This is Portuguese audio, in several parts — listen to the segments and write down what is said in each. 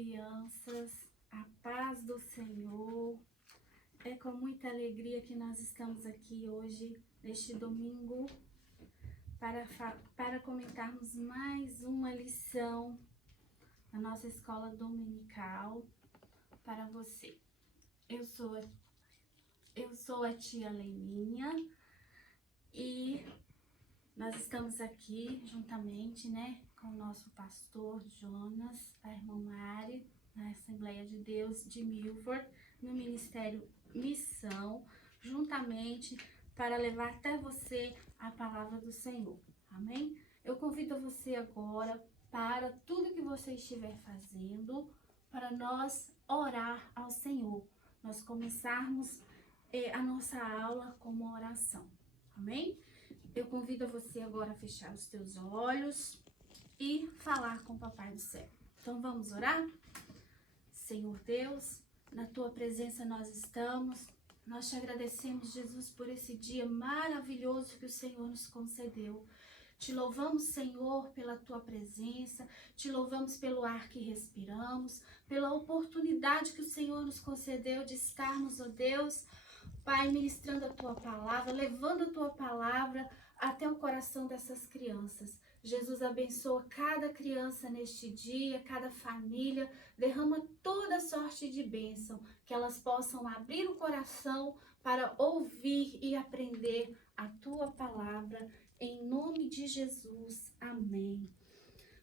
crianças, a paz do Senhor. É com muita alegria que nós estamos aqui hoje, neste domingo, para comentarmos mais uma lição na nossa escola dominical para você. Eu sou a tia Leninha e nós estamos aqui juntamente, com o nosso pastor Jonas, a irmã Mari, na Assembleia de Deus de Milford, no Ministério Missão, juntamente para levar até você a palavra do Senhor. Amém? Eu convido você agora para tudo que você estiver fazendo, para nós orar ao Senhor. Nós começarmos a nossa aula com uma oração. Amém? Eu convido você agora a fechar os teus olhos e falar com o Papai do Céu. Então vamos orar? Senhor Deus, na Tua presença nós estamos. Nós te agradecemos, Jesus, por esse dia maravilhoso que o Senhor nos concedeu. Te louvamos, Senhor, pela Tua presença. Te louvamos pelo ar que respiramos, pela oportunidade que o Senhor nos concedeu de estarmos, ó Deus, Pai, ministrando a Tua palavra, levando a Tua palavra até o coração dessas crianças. Jesus, abençoa cada criança neste dia, cada família, derrama toda sorte de bênção, que elas possam abrir o coração para ouvir e aprender a Tua palavra, em nome de Jesus. Amém.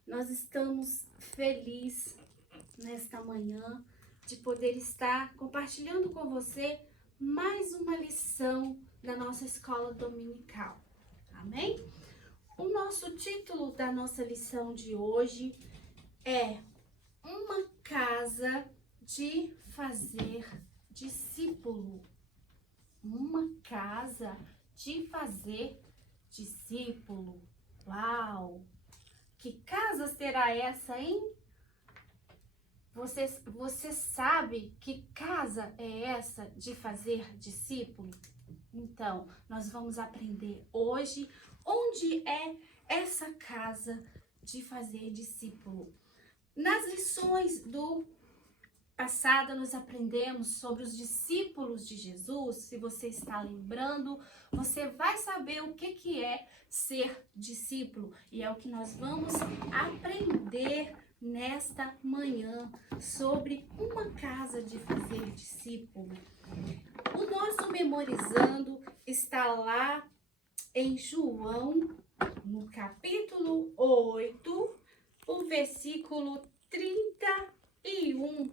Nós estamos felizes nesta manhã de poder estar compartilhando com você mais uma lição da nossa escola dominical. Amém? O nosso título da nossa lição de hoje é Uma Casa de Fazer Discípulo. Uma casa de fazer discípulo. Uau! Que casa será essa, hein? Você sabe que casa é essa de fazer discípulo? Então, nós vamos aprender hoje onde é essa casa de fazer discípulo. Nas lições do passado, nós aprendemos sobre os discípulos de Jesus. Se você está lembrando, você vai saber o que é ser discípulo. E é o que nós vamos aprender nesta manhã sobre uma casa de fazer discípulo. O nosso memorizando está lá em João, no capítulo 8, o versículo 31.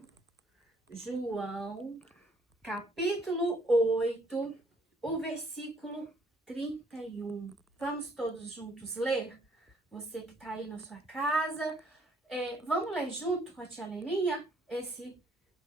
João, capítulo 8, o versículo 31. Vamos todos juntos ler? Você que está aí na sua casa, vamos ler junto com a tia Leninha esse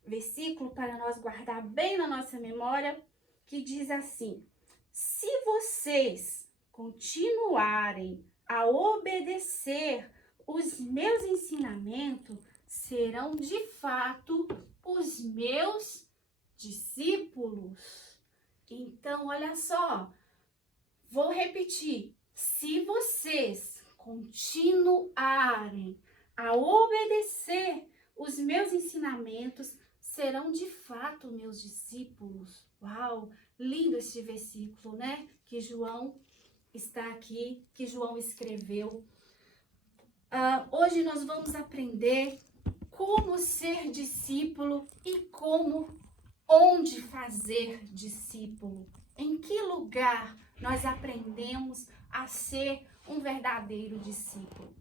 versículo para nós guardar bem na nossa memória, que diz assim: se vocês continuarem a obedecer os meus ensinamentos, serão de fato os meus discípulos. Então, olha só, vou repetir: se vocês continuarem a obedecer os meus ensinamentos, serão de fato meus discípulos. Uau, lindo esse versículo, né? Que João está aqui, que João escreveu. Hoje nós vamos aprender como ser discípulo e onde fazer discípulo. Em que lugar nós aprendemos a ser um verdadeiro discípulo?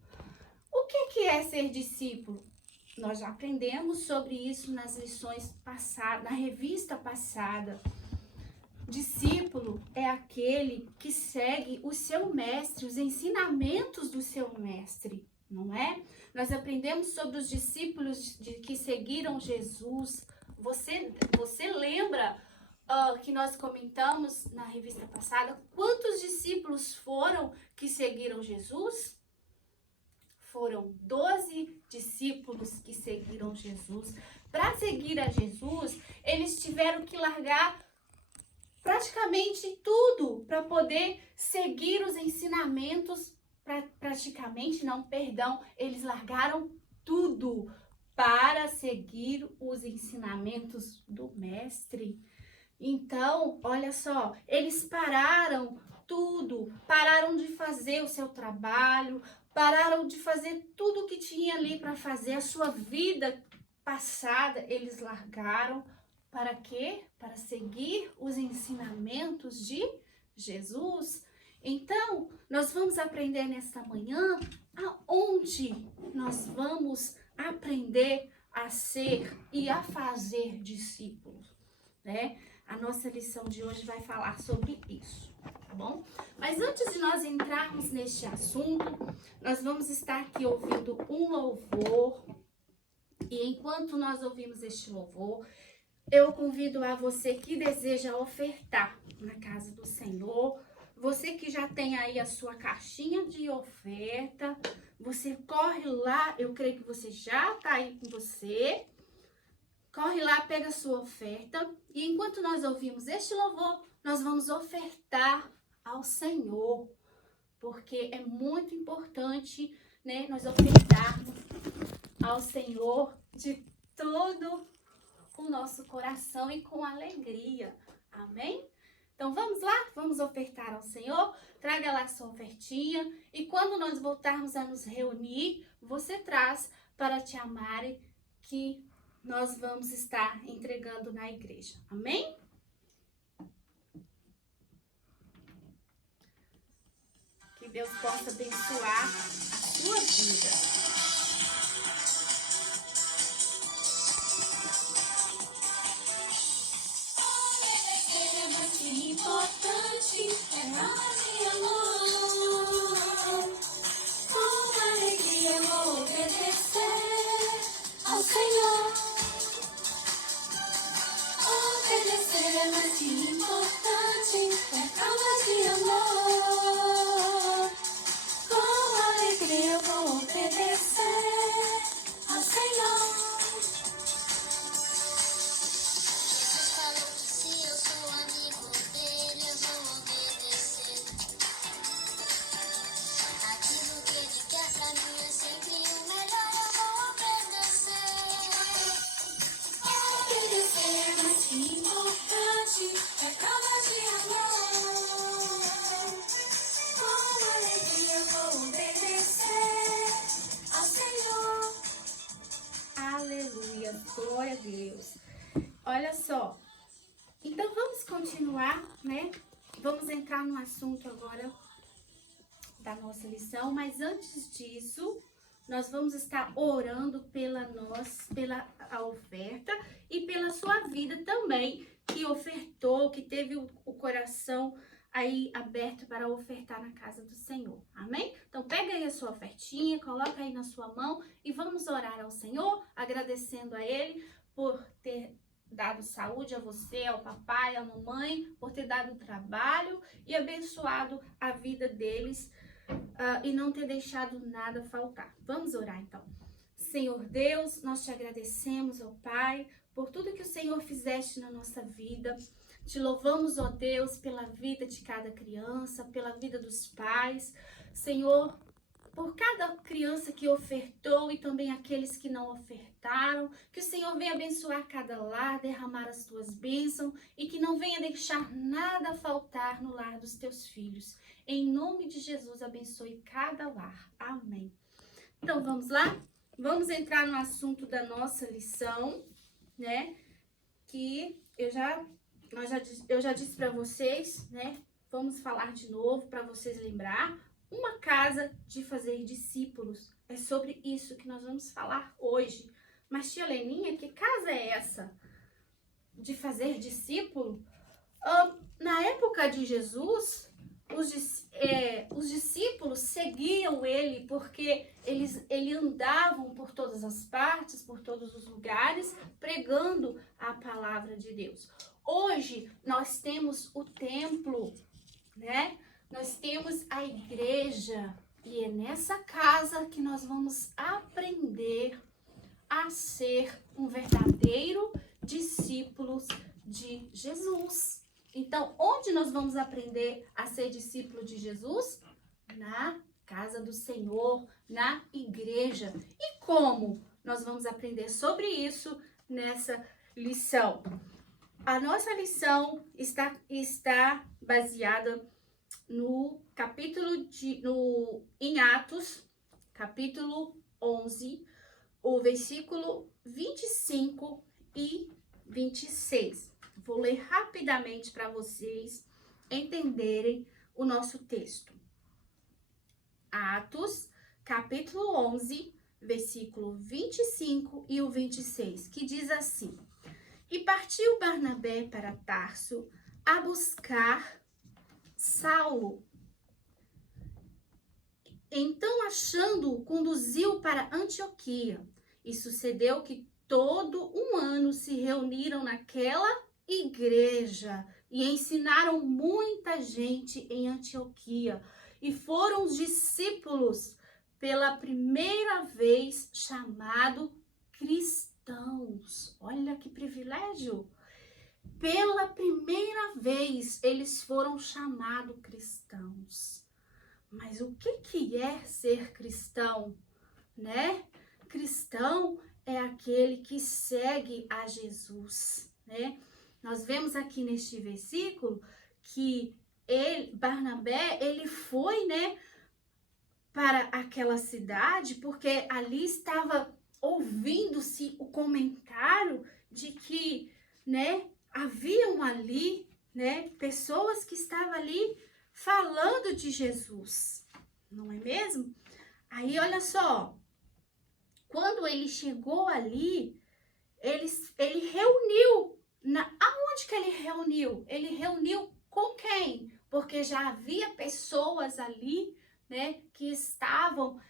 O que é ser discípulo? Nós já aprendemos sobre isso nas lições passadas, na revista passada. Discípulo é aquele que segue o seu mestre, os ensinamentos do seu mestre, não é? Nós aprendemos sobre os discípulos que seguiram Jesus. Você lembra que nós comentamos na revista passada quantos discípulos foram que seguiram Jesus? Foram 12 discípulos que seguiram Jesus. Para seguir a Jesus, eles tiveram que largar praticamente tudo para poder seguir os ensinamentos. Eles largaram tudo para seguir os ensinamentos do mestre. Então, olha só, eles pararam tudo, pararam de fazer o seu trabalho, pararam de fazer tudo o que tinha ali para fazer, a sua vida passada, eles largaram. Para quê? Para seguir os ensinamentos de Jesus. Então, nós vamos aprender nesta manhã aonde nós vamos aprender a ser e a fazer discípulos, né? A nossa lição de hoje vai falar sobre isso, tá bom? Mas antes de nós entrarmos neste assunto, nós vamos estar aqui ouvindo um louvor. E enquanto nós ouvimos este louvor, eu convido a você que deseja ofertar na casa do Senhor, você que já tem aí a sua caixinha de oferta, você corre lá, eu creio que você já tá aí com você, corre lá, pega a sua oferta, e enquanto nós ouvimos este louvor, nós vamos ofertar ao Senhor, porque é muito importante, né, nós ofertarmos ao Senhor de todo o nosso coração e com alegria, amém? Então vamos lá, vamos ofertar ao Senhor, traga lá a sua ofertinha e quando nós voltarmos a nos reunir, você traz para te amarem que nós vamos estar entregando na igreja, amém? Que Deus possa abençoar a sua vida. Importante é amar e amor. Com alegria eu vou obedecer ao Senhor. Obedecer é mais que importante, é prova de amor. Com alegria eu vou obedecer ao Senhor. Glória a Deus. Olha só, então vamos continuar, né? Vamos entrar no assunto agora da nossa lição, mas antes disso, nós vamos estar orando pela a oferta e pela sua vida também, que ofertou, que teve o coração aí aberto para ofertar na casa do Senhor, amém? Então pega aí a sua ofertinha, coloca aí na sua mão e vamos orar ao Senhor, agradecendo a Ele por ter dado saúde a você, ao papai, à mamãe, por ter dado trabalho e abençoado a vida deles e não ter deixado nada faltar. Vamos orar então. Senhor Deus, nós te agradecemos, ó Pai, por tudo que o Senhor fizeste na nossa vida. Te louvamos, ó Deus, pela vida de cada criança, pela vida dos pais. Senhor, por cada criança que ofertou e também aqueles que não ofertaram, que o Senhor venha abençoar cada lar, derramar as tuas bênçãos e que não venha deixar nada faltar no lar dos teus filhos. Em nome de Jesus, abençoe cada lar. Amém. Então, vamos lá? Vamos entrar no assunto da nossa lição, né? Que eu já disse para vocês, né? Vamos falar de novo para vocês lembrar. Uma casa de fazer discípulos. É sobre isso que nós vamos falar hoje. Mas tia Leninha, que casa é essa? De fazer discípulo? Na época de Jesus, os discípulos seguiam ele porque eles andavam por todas as partes, por todos os lugares, pregando a palavra de Deus. Hoje nós temos o templo, né? Nós temos a igreja e é nessa casa que nós vamos aprender a ser um verdadeiro discípulo de Jesus. Então, onde nós vamos aprender a ser discípulo de Jesus? Na casa do Senhor, na igreja. E como nós vamos aprender sobre isso nessa lição. A nossa lição está baseada no em Atos, capítulo 11, o versículo 25 e 26. Vou ler rapidamente para vocês entenderem o nosso texto. Atos, capítulo 11, versículo 25 e o 26, que diz assim: E partiu Barnabé para Tarso a buscar Saulo. Então, achando-o, conduziu para Antioquia. E sucedeu que todo um ano se reuniram naquela igreja e ensinaram muita gente em Antioquia. E foram os discípulos pela primeira vez chamados cristãos. Olha que privilégio! Pela primeira vez eles foram chamados cristãos. Mas o que é ser cristão, né? Cristão é aquele que segue a Jesus, né? Nós vemos aqui neste versículo que Barnabé, ele foi, né, para aquela cidade, porque ali estava ouvindo-se o comentário de que, né, haviam ali, né, pessoas que estavam ali falando de Jesus, não é mesmo? Aí, olha só, quando ele chegou ali, ele reuniu, aonde que ele reuniu? Ele reuniu com quem? Porque já havia pessoas ali, né, que estavam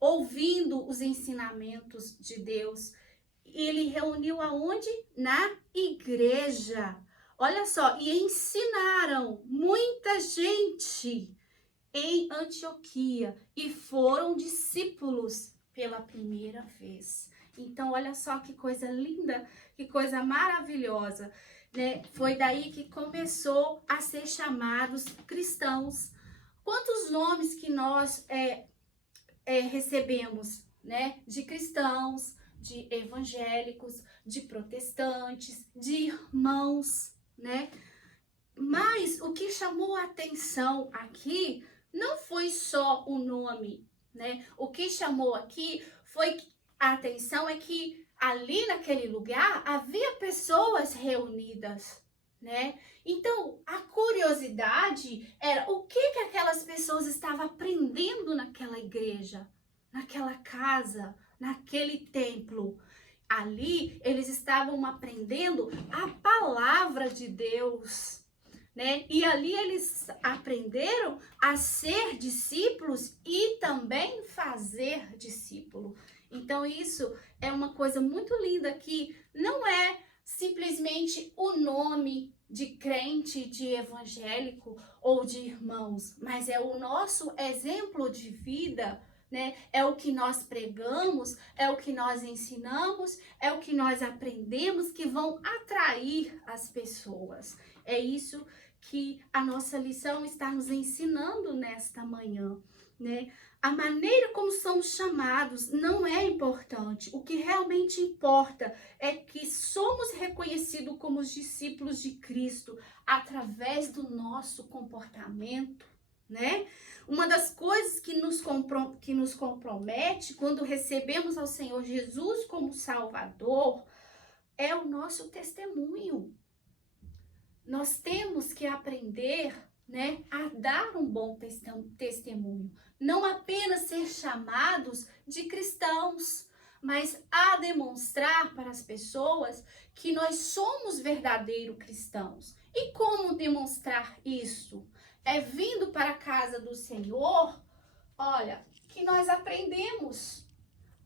ouvindo os ensinamentos de Deus. E ele reuniu aonde? Na igreja. Olha só, e ensinaram muita gente em Antioquia e foram discípulos pela primeira vez. Então, olha só que coisa linda, que coisa maravilhosa, né? Foi daí que começou a ser chamados cristãos. Quantos nomes que nós recebemos, né? De cristãos, de evangélicos, de protestantes, de irmãos, né? Mas o que chamou a atenção aqui não foi só o nome, né? O que chamou aqui foi a atenção é que ali naquele lugar havia pessoas reunidas, né? Então, a curiosidade era o que aquelas pessoas estavam aprendendo naquela igreja, naquela casa, naquele templo. Ali, eles estavam aprendendo a palavra de Deus, né? E ali eles aprenderam a ser discípulos e também fazer discípulo. Então, isso é uma coisa muito linda que não é simplesmente o nome de crente, de evangélico ou de irmãos, mas é o nosso exemplo de vida, né? É o que nós pregamos, é o que nós ensinamos, é o que nós aprendemos que vão atrair as pessoas. É isso que a nossa lição está nos ensinando nesta manhã, né? A maneira como somos chamados não é importante. O que realmente importa é que somos reconhecidos como os discípulos de Cristo através do nosso comportamento, né? Uma das coisas que nos compromete quando recebemos ao Senhor Jesus como Salvador é o nosso testemunho. Nós temos que aprender, né, a dar um bom testemunho. Não apenas ser chamados de cristãos, mas a demonstrar para as pessoas que nós somos verdadeiros cristãos. E como demonstrar isso? É vindo para a casa do Senhor, olha, que nós aprendemos.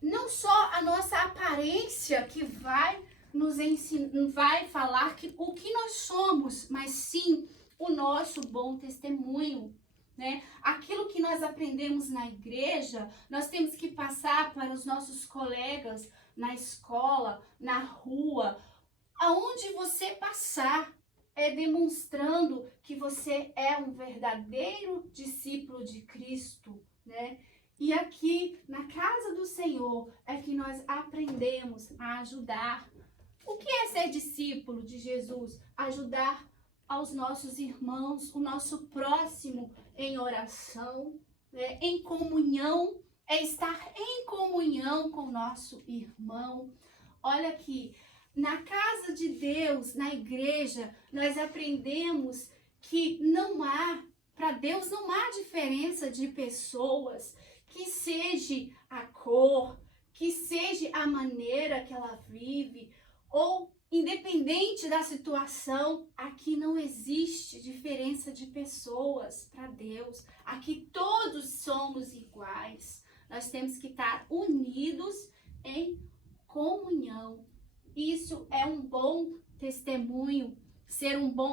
Não só a nossa aparência que vai nos ensinar, vai falar o que nós somos, mas sim o nosso bom testemunho, né? Aquilo que nós aprendemos na igreja, nós temos que passar para os nossos colegas na escola, na rua, aonde você passar, demonstrando que você é um verdadeiro discípulo de Cristo, né? E E aqui na casa do Senhor é que nós aprendemos a ajudar. O que é ser discípulo de Jesus? Ajudar aos nossos irmãos, o nosso próximo em oração, né? Em comunhão, é estar em comunhão com o nosso irmão. Olha aqui, na casa de Deus, na igreja, nós aprendemos que para Deus não há diferença de pessoas, que seja a cor, que seja a maneira que ela vive, ou independente da situação, aqui não existe diferença de pessoas para Deus. Aqui todos somos iguais. Nós temos que estar unidos em comunhão. Isso é um bom testemunho,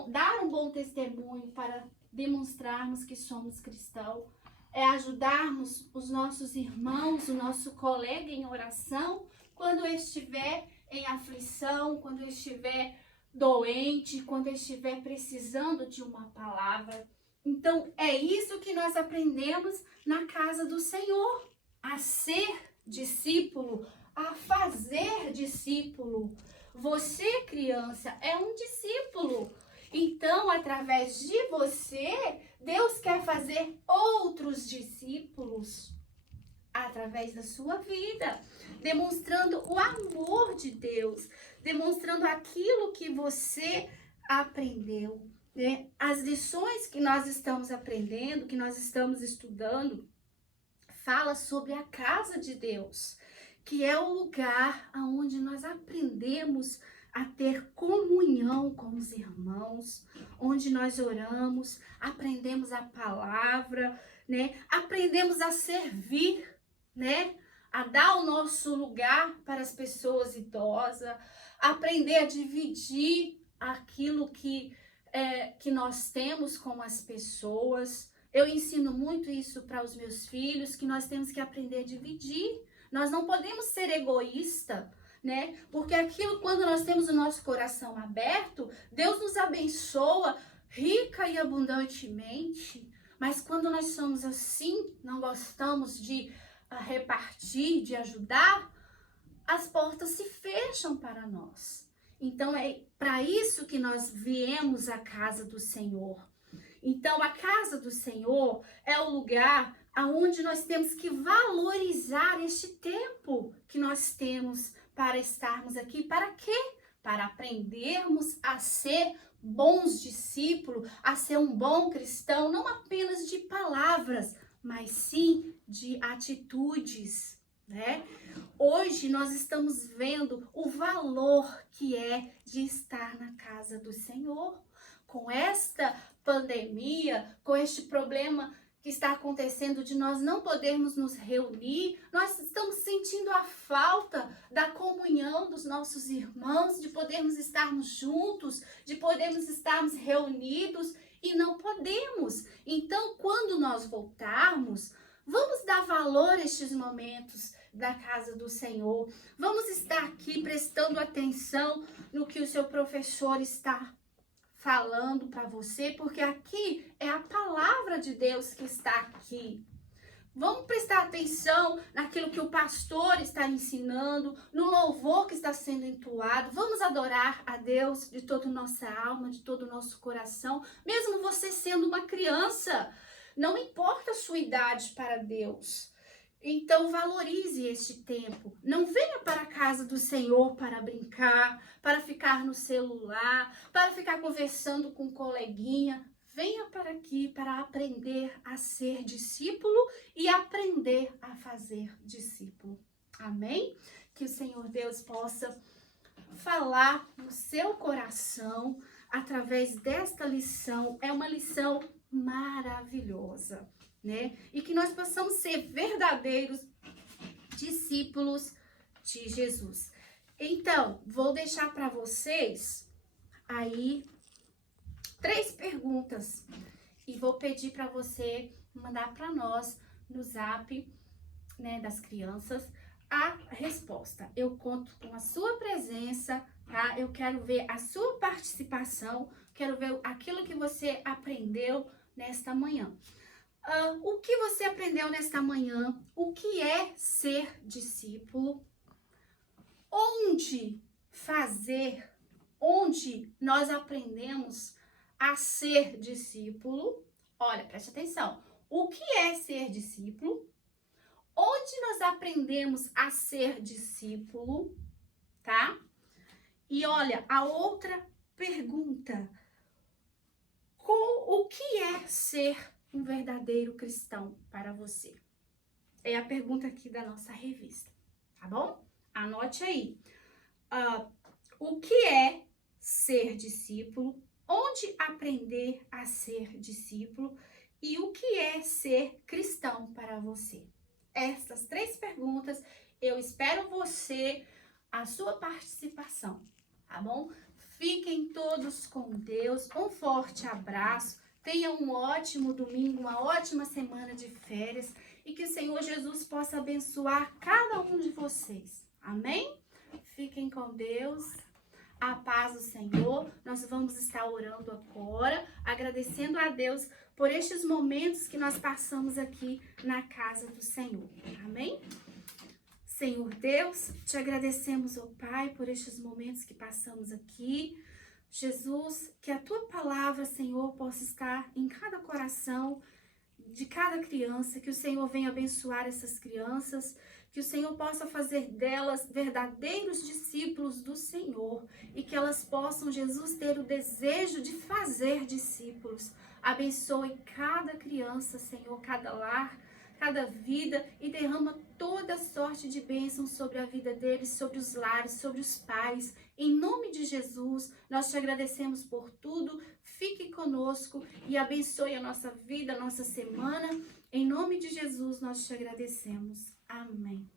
dar um bom testemunho para demonstrarmos que somos cristãos. É ajudarmos os nossos irmãos, o nosso colega em oração, quando estiver em aflição, quando estiver doente, quando estiver precisando de uma palavra. Então, é isso que nós aprendemos na casa do Senhor, a ser discípulo, a fazer discípulo. Você, criança, é um discípulo. Então, através de você, Deus quer fazer outros discípulos através da sua vida, demonstrando o amor de Deus, demonstrando aquilo que você aprendeu, né? As lições que nós estamos aprendendo, que nós estamos estudando, fala sobre a casa de Deus, que é o lugar onde nós aprendemos a ter comunhão com os irmãos, onde nós oramos, aprendemos a palavra, né? Aprendemos a servir, né? A dar o nosso lugar para as pessoas idosas, aprender a dividir aquilo que nós temos com as pessoas. Eu ensino muito isso para os meus filhos, que nós temos que aprender a dividir. Nós não podemos ser egoísta, né? Porque aquilo, quando nós temos o nosso coração aberto, Deus nos abençoa rica e abundantemente. Mas quando nós somos assim, não gostamos de repartir, de ajudar, as portas se fecham para nós. Então é para isso que nós viemos à casa do Senhor. Então a casa do Senhor é o lugar aonde nós temos que valorizar este tempo que nós temos para estarmos aqui. Para quê? Para aprendermos a ser bons discípulos, a ser um bom cristão, não apenas de palavras, mas sim de atitudes, né? Hoje nós estamos vendo o valor que é de estar na casa do Senhor. Com esta pandemia, com este problema que está acontecendo de nós não podermos nos reunir, nós estamos sentindo a falta da comunhão dos nossos irmãos, de podermos estarmos juntos, de podermos estarmos reunidos, e não podemos. Então, quando nós voltarmos, vamos dar valor a estes momentos da casa do Senhor. Vamos estar aqui prestando atenção no que o seu professor está falando para você, porque aqui é a palavra de Deus que está aqui. Vamos prestar atenção naquilo que o pastor está ensinando, no louvor que está sendo entoado. Vamos adorar a Deus de toda a nossa alma, de todo o nosso coração, mesmo você sendo uma criança. Não importa a sua idade para Deus. Então valorize este tempo. Não venha para a casa do Senhor para brincar, para ficar no celular, para ficar conversando com um coleguinha. Venha para aqui para aprender a ser discípulo e aprender a fazer discípulo. Amém? Que o Senhor Deus possa falar no seu coração através desta lição. É uma lição maravilhosa, né? E que nós possamos ser verdadeiros discípulos de Jesus. Então, vou deixar para vocês aí 3 perguntas e vou pedir para você mandar para nós no zap, né, das crianças a resposta. Eu conto com a sua presença, tá? Eu quero ver a sua participação, quero ver aquilo que você aprendeu nesta manhã. O que você aprendeu nesta manhã? O que é ser discípulo? Onde nós aprendemos a ser discípulo? Olha, preste atenção. O que é ser discípulo? Onde nós aprendemos a ser discípulo, tá? E olha, a outra pergunta. O que é ser um verdadeiro cristão para você? É a pergunta aqui da nossa revista, tá bom? Anote aí. O que é ser discípulo? Onde aprender a ser discípulo? E o que é ser cristão para você? Essas 3 perguntas, eu espero a sua participação, tá bom? Fiquem todos com Deus, um forte abraço, tenham um ótimo domingo, uma ótima semana de férias e que o Senhor Jesus possa abençoar cada um de vocês, amém? Fiquem com Deus, a paz do Senhor. Nós vamos estar orando agora, agradecendo a Deus por estes momentos que nós passamos aqui na casa do Senhor, amém? Senhor Deus, te agradecemos, ó Pai, por estes momentos que passamos aqui. Jesus, que a tua palavra, Senhor, possa estar em cada coração de cada criança, que o Senhor venha abençoar essas crianças, que o Senhor possa fazer delas verdadeiros discípulos do Senhor e que elas possam, Jesus, ter o desejo de fazer discípulos. Abençoe cada criança, Senhor, cada lar, cada vida e derrama toda sorte de bênçãos sobre a vida deles, sobre os lares, sobre os pais. Em nome de Jesus, nós te agradecemos por tudo. Fique conosco e abençoe a nossa vida, a nossa semana. Em nome de Jesus, nós te agradecemos. Amém.